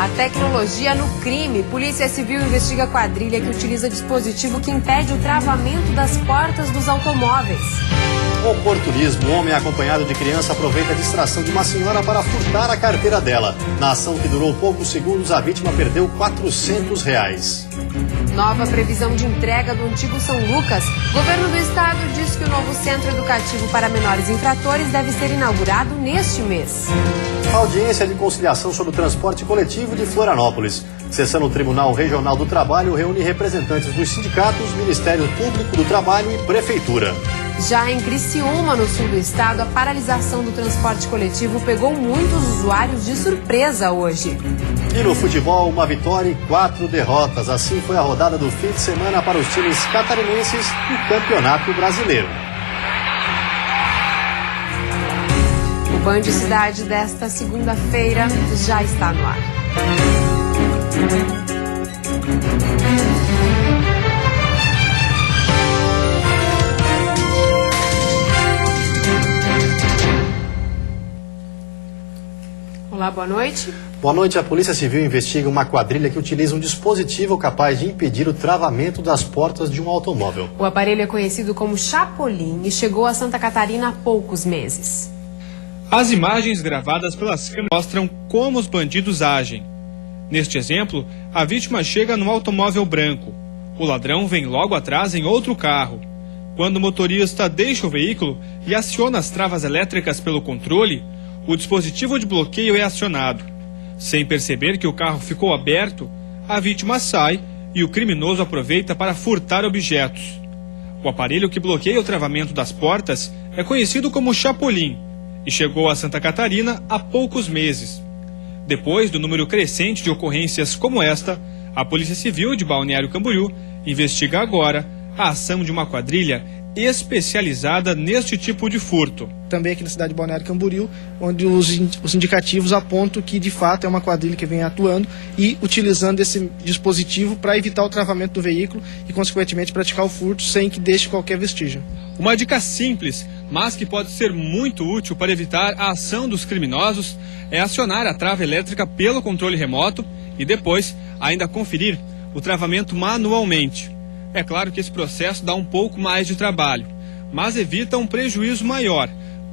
A tecnologia no crime. Polícia Civil investiga a quadrilha que utiliza dispositivo que impede o travamento das portas dos automóveis. Oportunismo. Um homem acompanhado de criança aproveita a distração de uma senhora para furtar a carteira dela. Na ação que durou poucos segundos, a vítima perdeu R$400. Nova previsão de entrega do antigo São Lucas. Governo do estado diz que o novo centro educativo para menores infratores deve ser inaugurado neste mês. Audiência de conciliação sobre o transporte coletivo de Florianópolis. Sessão no Tribunal Regional do Trabalho reúne representantes dos sindicatos, Ministério Público do Trabalho e Prefeitura. Já em Criciúma, no sul do estado, a paralisação do transporte coletivo pegou muitos usuários de surpresa hoje. E no futebol, uma vitória e 4 derrotas. Assim foi a rodada do fim de semana para os times catarinenses do Campeonato Brasileiro. O Band Cidade desta segunda-feira já está no ar. Olá, boa noite. Boa noite. A Polícia Civil investiga uma quadrilha que utiliza um dispositivo capaz de impedir o travamento das portas de um automóvel. O aparelho é conhecido como Chapolin e chegou a Santa Catarina há poucos meses. As imagens gravadas pelas câmeras mostram como os bandidos agem. Neste exemplo, a vítima chega num automóvel branco. O ladrão vem logo atrás em outro carro. Quando o motorista deixa o veículo e aciona as travas elétricas pelo controle, o dispositivo de bloqueio é acionado. Sem perceber que o carro ficou aberto, a vítima sai e o criminoso aproveita para furtar objetos. O aparelho que bloqueia o travamento das portas é conhecido como Chapolin e chegou a Santa Catarina há poucos meses. Depois do número crescente de ocorrências como esta, a Polícia Civil de Balneário Camboriú investiga agora a ação de uma quadrilha especializada neste tipo de furto. Também aqui na cidade de Balneário Camboriú, onde os indicativos apontam que de fato é uma quadrilha que vem atuando e utilizando esse dispositivo para evitar o travamento do veículo e consequentemente praticar o furto sem que deixe qualquer vestígio. Uma dica simples, mas que pode ser muito útil para evitar a ação dos criminosos, é acionar a trava elétrica pelo controle remoto e depois ainda conferir o travamento manualmente. É claro que esse processo dá um pouco mais de trabalho, mas evita um prejuízo maior,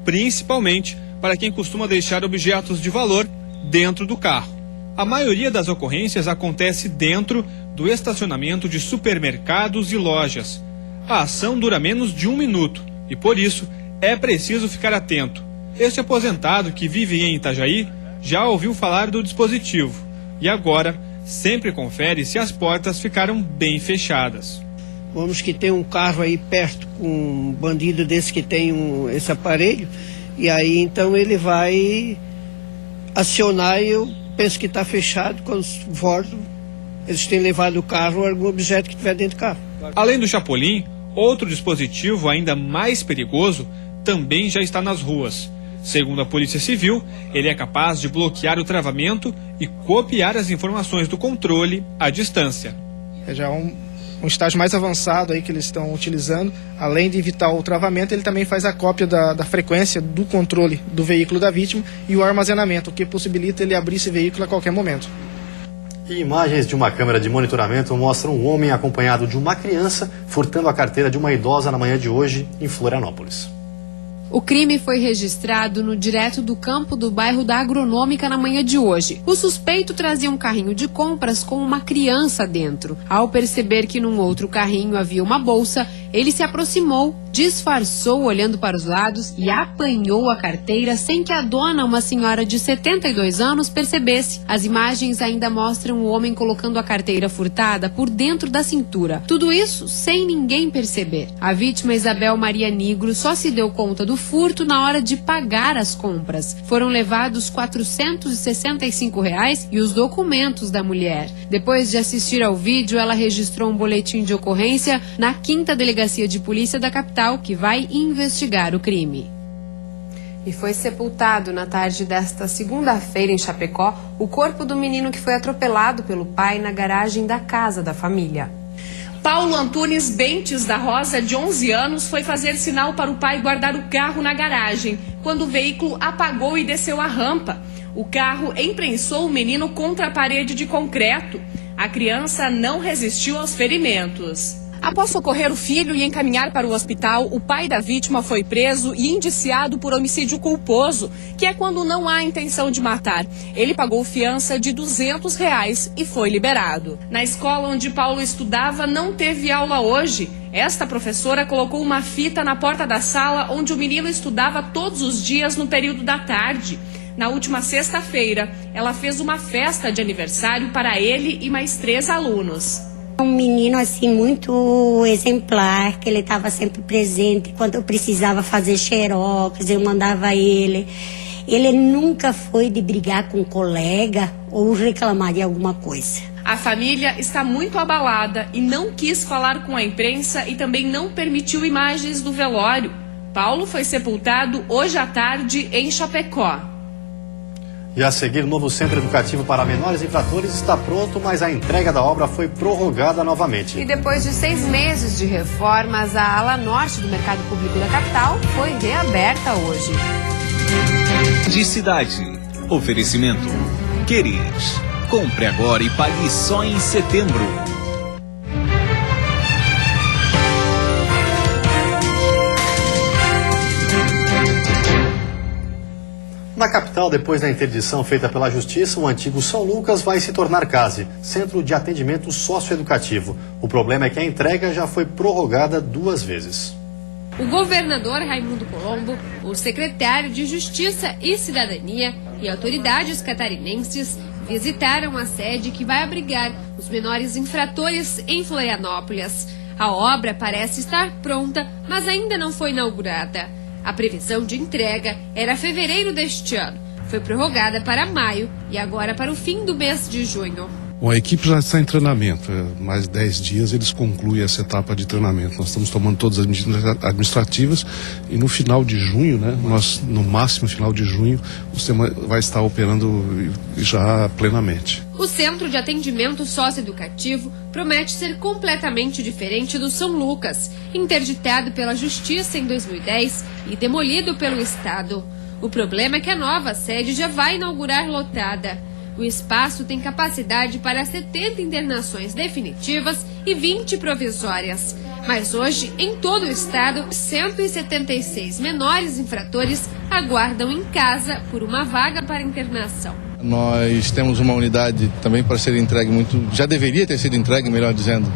principalmente para quem costuma deixar objetos de valor dentro do carro. A maioria das ocorrências acontece dentro do estacionamento de supermercados e lojas. A ação dura menos de 1 minuto e, por isso, é preciso ficar atento. Este aposentado que vive em Itajaí já ouviu falar do dispositivo e agora sempre confere se as portas ficaram bem fechadas. Vamos que tem um carro aí perto com um bandido desse que tem esse aparelho, e aí então ele vai acionar e eu penso que está fechado. Quando volto, eles têm levado o carro ou algum objeto que estiver dentro do carro. Além do Chapolin, outro dispositivo ainda mais perigoso também já está nas ruas. Segundo a Polícia Civil, ele é capaz de bloquear o travamento e copiar as informações do controle à distância. É já um estágio mais avançado aí que eles estão utilizando. Além de evitar o travamento, ele também faz a cópia da frequência do controle do veículo da vítima e o armazenamento, o que possibilita ele abrir esse veículo a qualquer momento. E imagens de uma câmera de monitoramento mostram um homem acompanhado de uma criança furtando a carteira de uma idosa na manhã de hoje em Florianópolis. O crime foi registrado no direto do campo do bairro da Agronômica na manhã de hoje. O suspeito trazia um carrinho de compras com uma criança dentro. Ao perceber que num outro carrinho havia uma bolsa, ele se aproximou, disfarçou olhando para os lados e apanhou a carteira sem que a dona, uma senhora de 72 anos, percebesse. As imagens ainda mostram o homem colocando a carteira furtada por dentro da cintura. Tudo isso sem ninguém perceber. A vítima, Isabel Maria Nigro, só se deu conta do furto na hora de pagar as compras. Foram levados R$ 465 e os documentos da mulher. Depois de assistir ao vídeo, ela registrou um boletim de ocorrência na 5ª Delegacia de Polícia da capital, que vai investigar o crime. E foi sepultado na tarde desta segunda-feira em Chapecó o corpo do menino que foi atropelado pelo pai na garagem da casa da família. Paulo Antunes Bentes da Rosa, de 11 anos, foi fazer sinal para o pai guardar o carro na garagem, quando o veículo apagou e desceu a rampa. O carro imprensou o menino contra a parede de concreto. A criança não resistiu aos ferimentos. Após socorrer o filho e encaminhar para o hospital, o pai da vítima foi preso e indiciado por homicídio culposo, que é quando não há intenção de matar. Ele pagou fiança de R$200 e foi liberado. Na escola onde Paulo estudava, não teve aula hoje. Esta professora colocou uma fita na porta da sala onde o menino estudava todos os dias no período da tarde. Na última sexta-feira, ela fez uma festa de aniversário para ele e mais 3 alunos. Um menino assim muito exemplar, que ele estava sempre presente. Quando eu precisava fazer xerox, eu mandava ele. Ele nunca foi de brigar com um colega ou reclamar de alguma coisa. A família está muito abalada e não quis falar com a imprensa e também não permitiu imagens do velório. Paulo foi sepultado hoje à tarde em Chapecó. E a seguir, o novo centro educativo para menores infratores está pronto, mas a entrega da obra foi prorrogada novamente. E depois de 6 meses de reformas, a ala norte do mercado público da capital foi reaberta hoje. De cidade. Oferecimento. Queris. Compre agora e pague só em setembro. Na capital, depois da interdição feita pela Justiça, o antigo São Lucas vai se tornar CASE, Centro de Atendimento Socioeducativo. O problema é que a entrega já foi prorrogada 2 vezes. O governador Raimundo Colombo, o secretário de Justiça e Cidadania e autoridades catarinenses visitaram a sede que vai abrigar os menores infratores em Florianópolis. A obra parece estar pronta, mas ainda não foi inaugurada. A previsão de entrega era fevereiro deste ano. Foi prorrogada para maio e agora para o fim do mês de junho. Bom, a equipe já está em treinamento. Mais 10 dias eles concluem essa etapa de treinamento. Nós estamos tomando todas as medidas administrativas e no final de junho, no máximo final de junho, o sistema vai estar operando já plenamente. O Centro de Atendimento Socioeducativo promete ser completamente diferente do São Lucas, interditado pela Justiça em 2010 e demolido pelo Estado. O problema é que a nova sede já vai inaugurar lotada. O espaço tem capacidade para 70 internações definitivas e 20 provisórias. Mas hoje, em todo o estado, 176 menores infratores aguardam em casa por uma vaga para internação. Nós temos uma unidade também para ser entregue, já deveria ter sido entregue, melhor dizendo,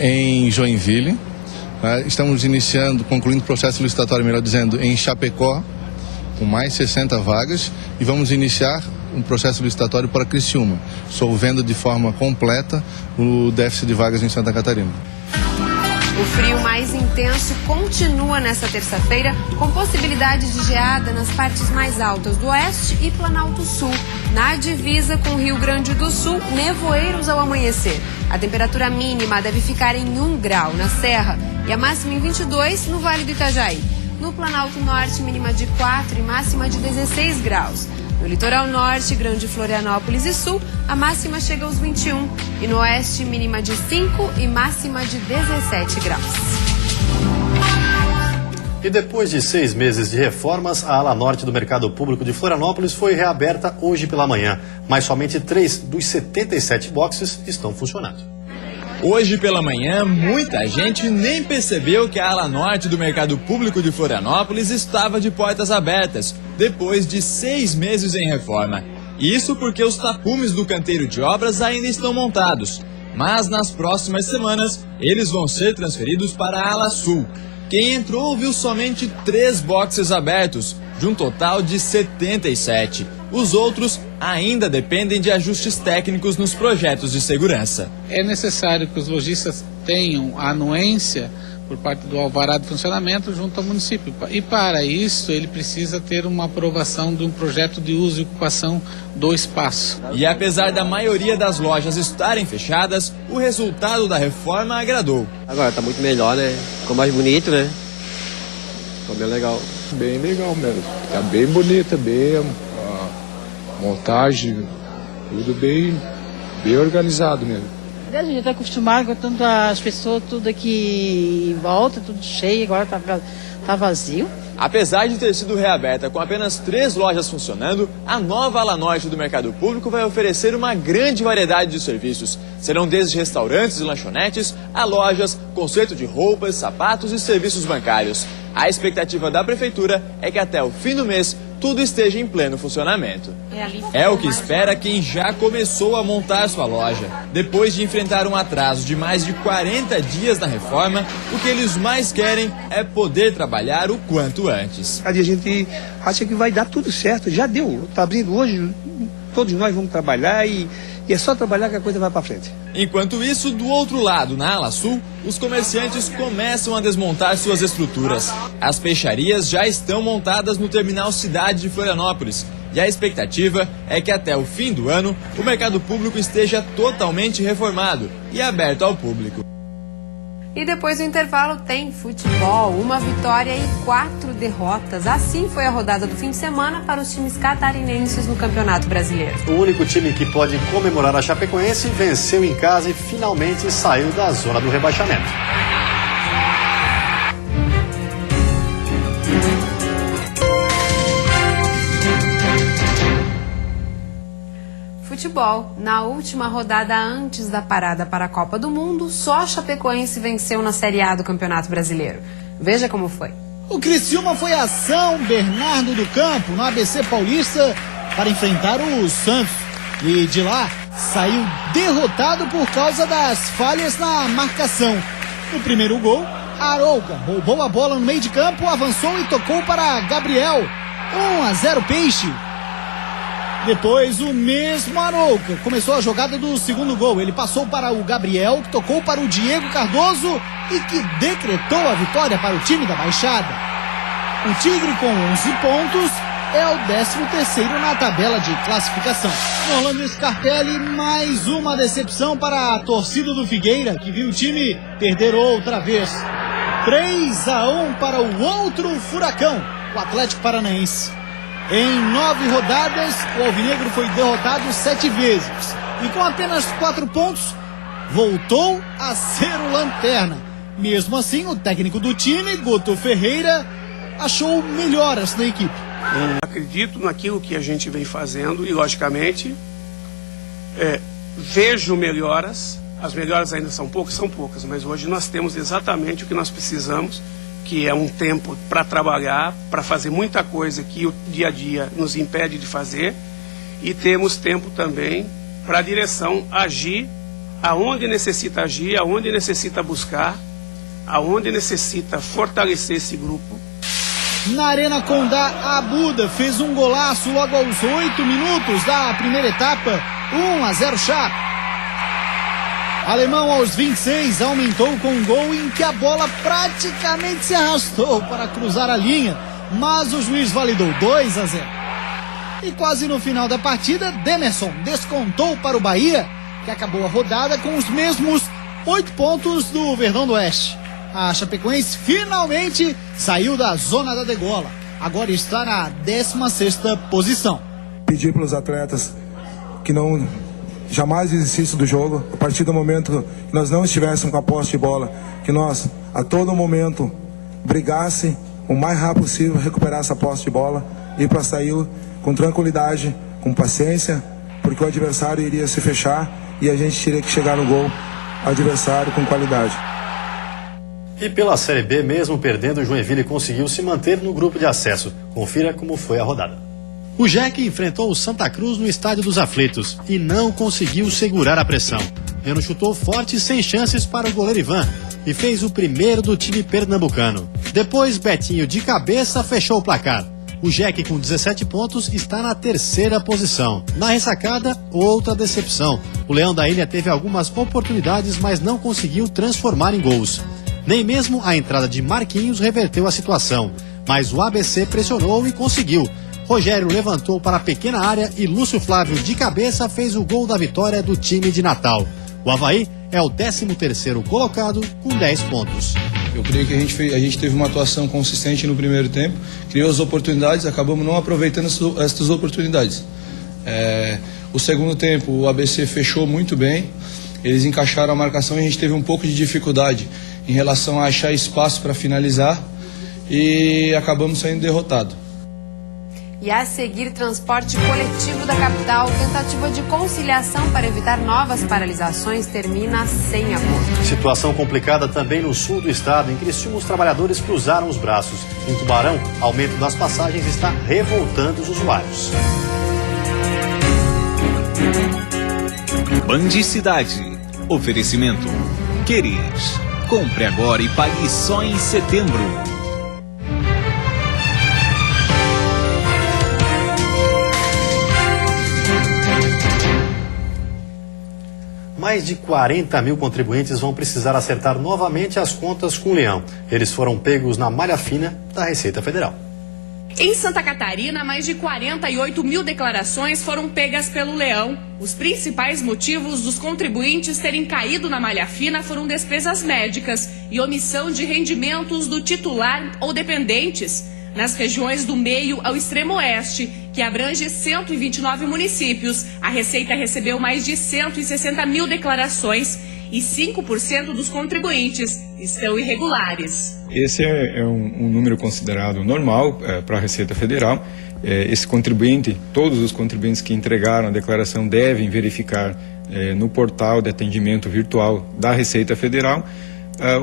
em Joinville. Estamos concluindo o processo licitatório, melhor dizendo, em Chapecó, com mais 60 vagas, e vamos iniciar um processo licitatório para Criciúma, solvendo de forma completa o déficit de vagas em Santa Catarina. O frio mais intenso continua nesta terça-feira, com possibilidade de geada nas partes mais altas do oeste e Planalto Sul. Na divisa com o Rio Grande do Sul, nevoeiros ao amanhecer. A temperatura mínima deve ficar em 1 grau na Serra e a máxima em 22 no Vale do Itajaí. No Planalto Norte, mínima de 4 e máxima de 16 graus. No litoral norte, Grande Florianópolis e Sul, a máxima chega aos 21. E no oeste, mínima de 5 e máxima de 17 graus. E depois de 6 meses de reformas, a ala norte do mercado público de Florianópolis foi reaberta hoje pela manhã. Mas somente 3 dos 77 boxes estão funcionando. Hoje pela manhã, muita gente nem percebeu que a ala norte do mercado público de Florianópolis estava de portas abertas, depois de 6 meses em reforma. Isso porque os tapumes do canteiro de obras ainda estão montados, mas nas próximas semanas eles vão ser transferidos para a ala sul. Quem entrou viu somente 3 boxes abertos, de um total de 77. Os outros ainda dependem de ajustes técnicos nos projetos de segurança. É necessário que os lojistas tenham a anuência por parte do alvará de funcionamento junto ao município. E para isso ele precisa ter uma aprovação de um projeto de uso e ocupação do espaço. E apesar da maioria das lojas estarem fechadas, o resultado da reforma agradou. Agora está muito melhor, né? Ficou mais bonito, né? Ficou bem legal. Bem legal mesmo. Tá bem bonita, bem montagem, tudo bem organizado mesmo. A gente está acostumado com tanto as pessoas, tudo aqui em volta, tudo cheio, agora tá Tá vazio? Apesar de ter sido reaberta com apenas 3 lojas funcionando, a nova ala norte do mercado público vai oferecer uma grande variedade de serviços. Serão desde restaurantes e lanchonetes a lojas, conserto de roupas, sapatos e serviços bancários. A expectativa da prefeitura é que até o fim do mês tudo esteja em pleno funcionamento. É o que espera quem já começou a montar sua loja. Depois de enfrentar um atraso de mais de 40 dias na reforma, o que eles mais querem é poder trabalhar o quanto antes. A gente acha que vai dar tudo certo, já deu, está abrindo hoje, todos nós vamos trabalhar e é só trabalhar que a coisa vai para frente. Enquanto isso, do outro lado, na ala sul, os comerciantes começam a desmontar suas estruturas. As peixarias já estão montadas no terminal Cidade de Florianópolis. E a expectativa é que até o fim do ano, o mercado público esteja totalmente reformado e aberto ao público. E depois do intervalo tem futebol, 1 vitória e 4 derrotas. Assim foi a rodada do fim de semana para os times catarinenses no Campeonato Brasileiro. O único time que pode comemorar a Chapecoense venceu em casa e finalmente saiu da zona do rebaixamento. Futebol. Na última rodada antes da parada para a Copa do Mundo, só a Chapecoense venceu na Série A do Campeonato Brasileiro. Veja como foi. O Criciúma foi a São Bernardo do Campo, no ABC Paulista, para enfrentar o Santos. E de lá saiu derrotado por causa das falhas na marcação. No primeiro gol, Arouca roubou a bola no meio de campo, avançou e tocou para Gabriel. 1-0 Peixe. Depois, o mesmo Arouca começou a jogada do segundo gol. Ele passou para o Gabriel, que tocou para o Diego Cardoso e que decretou a vitória para o time da Baixada. O Tigre, com 11 pontos, é o 13º na tabela de classificação. Orlando Scarpelli, mais uma decepção para a torcida do Figueira, que viu o time perder outra vez. 3-1 para o outro furacão, o Atlético Paranaense. Em 9 rodadas, o alvinegro foi derrotado 7 vezes. E com apenas 4 pontos, voltou a ser o lanterna. Mesmo assim, o técnico do time, Guto Ferreira, achou melhoras na equipe. Acredito naquilo que a gente vem fazendo e, logicamente, vejo melhoras. As melhoras ainda são poucas, mas hoje nós temos exatamente o que nós precisamos, que é um tempo para trabalhar, para fazer muita coisa que o dia a dia nos impede de fazer, e temos tempo também para a direção agir aonde necessita agir, aonde necessita buscar, aonde necessita fortalecer esse grupo. Na Arena Condá, Abuda fez um golaço logo aos 8 minutos da primeira etapa, 1-0 Chape. Alemão, aos 26, aumentou com um gol em que a bola praticamente se arrastou para cruzar a linha, mas o juiz validou 2-0. E quase no final da partida, Demerson descontou para o Bahia, que acabou a rodada com os mesmos 8 pontos do Verdão do Oeste. A Chapecoense finalmente saiu da zona da degola. Agora está na 16ª posição. Pedir para os atletas que não jamais desistissem do jogo. A partir do momento que nós não estivéssemos com a posse de bola, que nós a todo momento brigasse o mais rápido possível, recuperar essa posse de bola e para sair com tranquilidade, com paciência, porque o adversário iria se fechar e a gente teria que chegar no gol adversário com qualidade. E pela Série B, mesmo perdendo, o Joinville conseguiu se manter no grupo de acesso. Confira como foi a rodada. O Jack enfrentou o Santa Cruz no Estádio dos Aflitos e não conseguiu segurar a pressão. Neno chutou forte sem chances para o goleiro Ivan e fez o primeiro do time pernambucano. Depois, Betinho de cabeça fechou o placar. O Jack, com 17 pontos, está na 3ª posição. Na ressacada, outra decepção. O Leão da Ilha teve algumas oportunidades, mas não conseguiu transformar em gols. Nem mesmo a entrada de Marquinhos reverteu a situação. Mas o ABC pressionou e conseguiu. Rogério levantou para a pequena área e Lúcio Flávio, de cabeça, fez o gol da vitória do time de Natal. O Avaí é o 13º colocado com 10 pontos. Eu creio que a gente teve uma atuação consistente no primeiro tempo, criou as oportunidades, acabamos não aproveitando essas oportunidades. O segundo tempo, o ABC fechou muito bem, eles encaixaram a marcação e a gente teve um pouco de dificuldade em relação a achar espaço para finalizar. e acabamos saindo derrotados. E a seguir, transporte coletivo da capital. Tentativa de conciliação para evitar novas paralisações termina sem acordo. Situação complicada também no sul do estado. Em Criciúma, os trabalhadores cruzaram os braços. Em Tubarão, aumento das passagens está revoltando os usuários. Band Cidade. Oferecimento. Queres. Compre agora e pague só em setembro. Mais de 40 mil contribuintes vão precisar acertar novamente as contas com o Leão. Eles foram pegos na malha fina da Receita Federal. Em Santa Catarina, mais de 48 mil declarações foram pegas pelo Leão. Os principais motivos dos contribuintes terem caído na malha fina foram despesas médicas e omissão de rendimentos do titular ou dependentes. Nas regiões do meio ao extremo oeste, que abrange 129 municípios, a Receita recebeu mais de 160 mil declarações e 5% dos contribuintes estão irregulares. Esse é um número considerado normal para a Receita Federal. Esse contribuinte, todos os contribuintes que entregaram a declaração devem verificar no portal de atendimento virtual da Receita Federal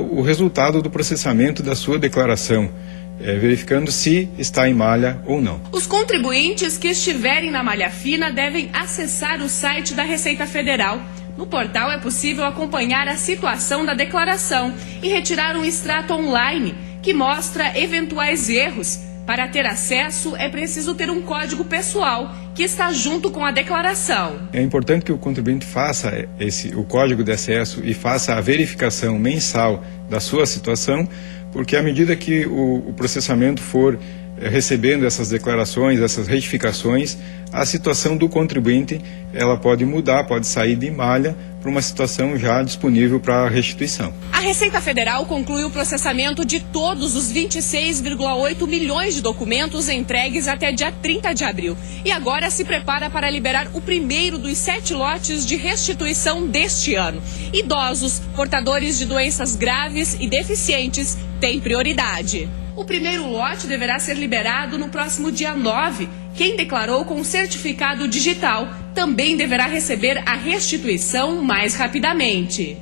o resultado do processamento da sua declaração, verificando se está em malha ou não. Os contribuintes que estiverem na malha fina devem acessar o site da Receita Federal. No portal é possível acompanhar a situação da declaração e retirar um extrato online que mostra eventuais erros. Para ter acesso, é preciso ter um código pessoal que está junto com a declaração. É importante que o contribuinte faça o código de acesso e faça a verificação mensal da sua situação, porque à medida que o processamento for recebendo essas declarações, essas retificações, a situação do contribuinte ela pode mudar, pode sair de malha para uma situação já disponível para a restituição. A Receita Federal concluiu o processamento de todos os 26,8 milhões de documentos entregues até dia 30 de abril. E agora se prepara para liberar o primeiro dos 7 lotes de restituição deste ano. Idosos, portadores de doenças graves e deficientes têm prioridade. O primeiro lote deverá ser liberado no próximo dia 9. Quem declarou com certificado digital também deverá receber a restituição mais rapidamente.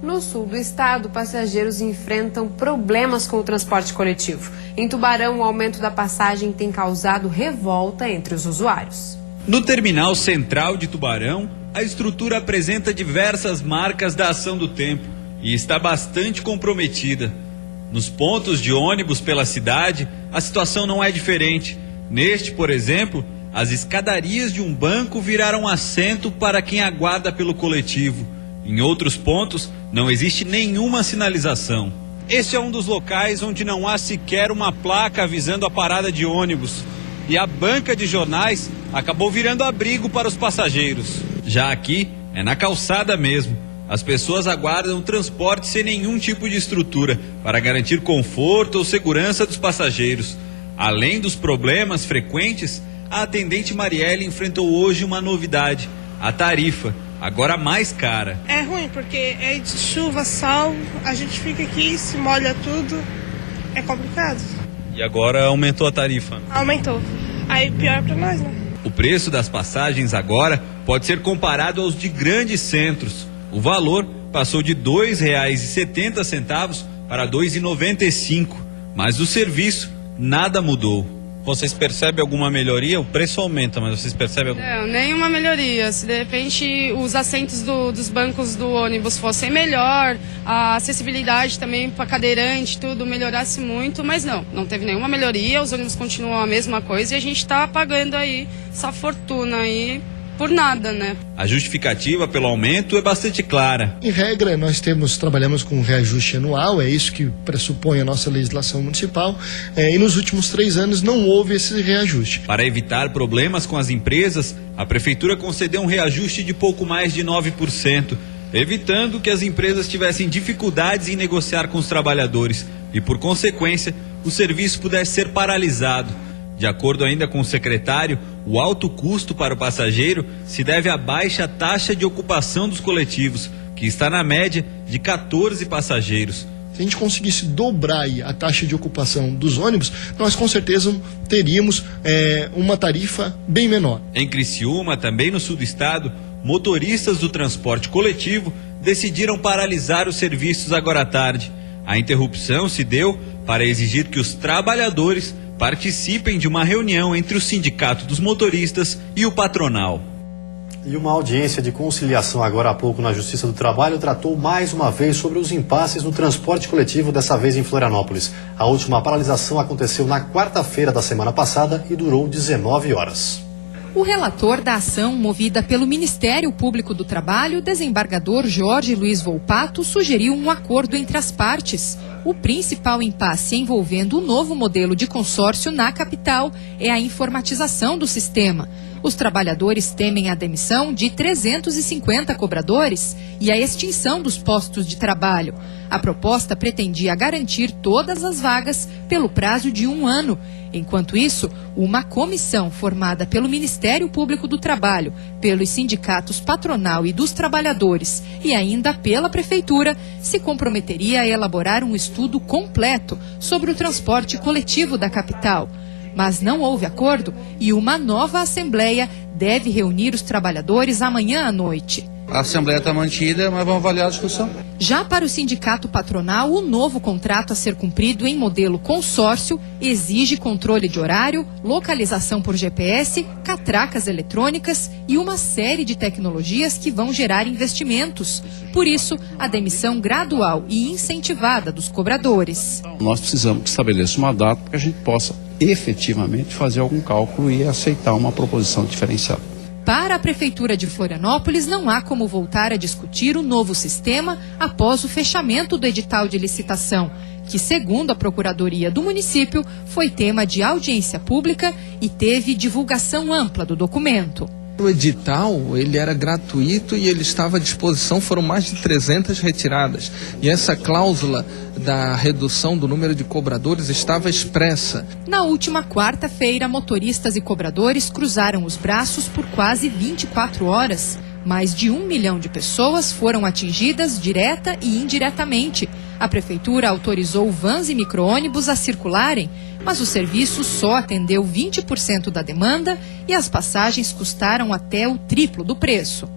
No sul do estado, passageiros enfrentam problemas com o transporte coletivo. Em Tubarão, o aumento da passagem tem causado revolta entre os usuários. No terminal central de Tubarão, a estrutura apresenta diversas marcas da ação do tempo e está bastante comprometida. Nos pontos de ônibus pela cidade, a situação não é diferente. Neste, por exemplo, as escadarias de um banco viraram assento para quem aguarda pelo coletivo. Em outros pontos, não existe nenhuma sinalização. Este é um dos locais onde não há sequer uma placa avisando a parada de ônibus. E a banca de jornais acabou virando abrigo para os passageiros. Já aqui, é na calçada mesmo. As pessoas aguardam o transporte sem nenhum tipo de estrutura para garantir conforto ou segurança dos passageiros. Além dos problemas frequentes, a atendente Marielle enfrentou hoje uma novidade, a tarifa, agora mais cara. É ruim porque é de chuva, sol, a gente fica aqui, se molha tudo, é complicado. E agora aumentou a tarifa? Aumentou. Aí pior para nós, né? O preço das passagens agora pode ser comparado aos de grandes centros. O valor passou de R$ 2,70 para R$ 2,95, mas o serviço nada mudou. Vocês percebem alguma melhoria? O preço aumenta, mas vocês percebem alguma? Não, nenhuma melhoria. Se de repente os assentos dos bancos do ônibus fossem melhor, a acessibilidade também para cadeirante, tudo melhorasse muito, mas não teve nenhuma melhoria, os ônibus continuam a mesma coisa e a gente está pagando aí essa fortuna aí por nada, né? A justificativa pelo aumento é bastante clara. Em regra, nós trabalhamos com um reajuste anual, é isso que pressupõe a nossa legislação municipal, e nos últimos 3 anos não houve esse reajuste. Para evitar problemas com as empresas, a Prefeitura concedeu um reajuste de pouco mais de 9%, evitando que as empresas tivessem dificuldades em negociar com os trabalhadores e, por consequência, o serviço pudesse ser paralisado. De acordo ainda com o secretário, o alto custo para o passageiro se deve à baixa taxa de ocupação dos coletivos, que está na média de 14 passageiros. Se a gente conseguisse dobrar aí a taxa de ocupação dos ônibus, nós com certeza teríamos uma tarifa bem menor. Em Criciúma, também no sul do estado, motoristas do transporte coletivo decidiram paralisar os serviços agora à tarde. A interrupção se deu para exigir que os trabalhadores participem de uma reunião entre o Sindicato dos Motoristas e o patronal. E uma audiência de conciliação agora há pouco na Justiça do Trabalho tratou mais uma vez sobre os impasses no transporte coletivo, dessa vez em Florianópolis. A última paralisação aconteceu na quarta-feira da semana passada e durou 19 horas. O relator da ação movida pelo Ministério Público do Trabalho, desembargador Jorge Luiz Volpato, sugeriu um acordo entre as partes. O principal impasse envolvendo o novo modelo de consórcio na capital é a informatização do sistema. Os trabalhadores temem a demissão de 350 cobradores e a extinção dos postos de trabalho. A proposta pretendia garantir todas as vagas pelo prazo de 1 ano. Enquanto isso, uma comissão formada pelo Ministério Público do Trabalho, pelos sindicatos patronal e dos trabalhadores e ainda pela Prefeitura, se comprometeria a elaborar um estudo completo sobre o transporte coletivo da capital. Mas não houve acordo e uma nova assembleia deve reunir os trabalhadores amanhã à noite. A assembleia está mantida, mas vamos avaliar a discussão. Já para o sindicato patronal, o novo contrato a ser cumprido em modelo consórcio exige controle de horário, localização por GPS, catracas eletrônicas e uma série de tecnologias que vão gerar investimentos. Por isso, a demissão gradual e incentivada dos cobradores. Nós precisamos que estabeleça uma data para que a gente possa efetivamente fazer algum cálculo e aceitar uma proposição diferenciada. Para a Prefeitura de Florianópolis, não há como voltar a discutir o novo sistema após o fechamento do edital de licitação, que, segundo a Procuradoria do município, foi tema de audiência pública e teve divulgação ampla do documento. O edital, ele era gratuito e ele estava à disposição, foram mais de 300 retiradas. E essa cláusula da redução do número de cobradores estava expressa. Na última quarta-feira, motoristas e cobradores cruzaram os braços por quase 24 horas. Mais de 1 milhão de pessoas foram atingidas direta e indiretamente. A Prefeitura autorizou vans e micro-ônibus a circularem, mas o serviço só atendeu 20% da demanda e as passagens custaram até o triplo do preço.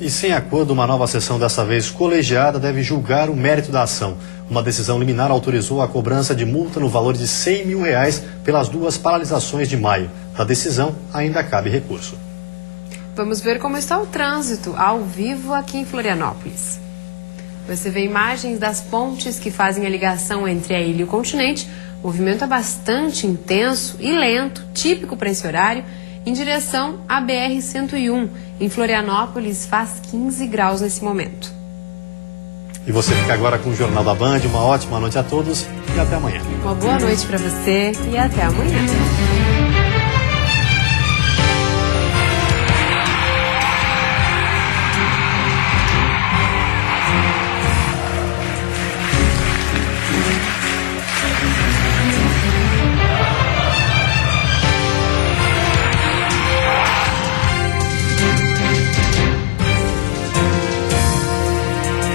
E sem acordo, uma nova sessão, dessa vez colegiada, deve julgar o mérito da ação. Uma decisão liminar autorizou a cobrança de multa no valor de R$100 mil pelas 2 paralisações de maio. Da decisão, ainda cabe recurso. Vamos ver como está o trânsito ao vivo aqui em Florianópolis. Você vê imagens das pontes que fazem a ligação entre a ilha e o continente. O movimento é bastante intenso e lento, típico para esse horário, em direção à BR-101. Em Florianópolis faz 15 graus nesse momento. E você fica agora com o Jornal da Band. Uma ótima noite a todos e até amanhã. Uma boa noite para você e até amanhã.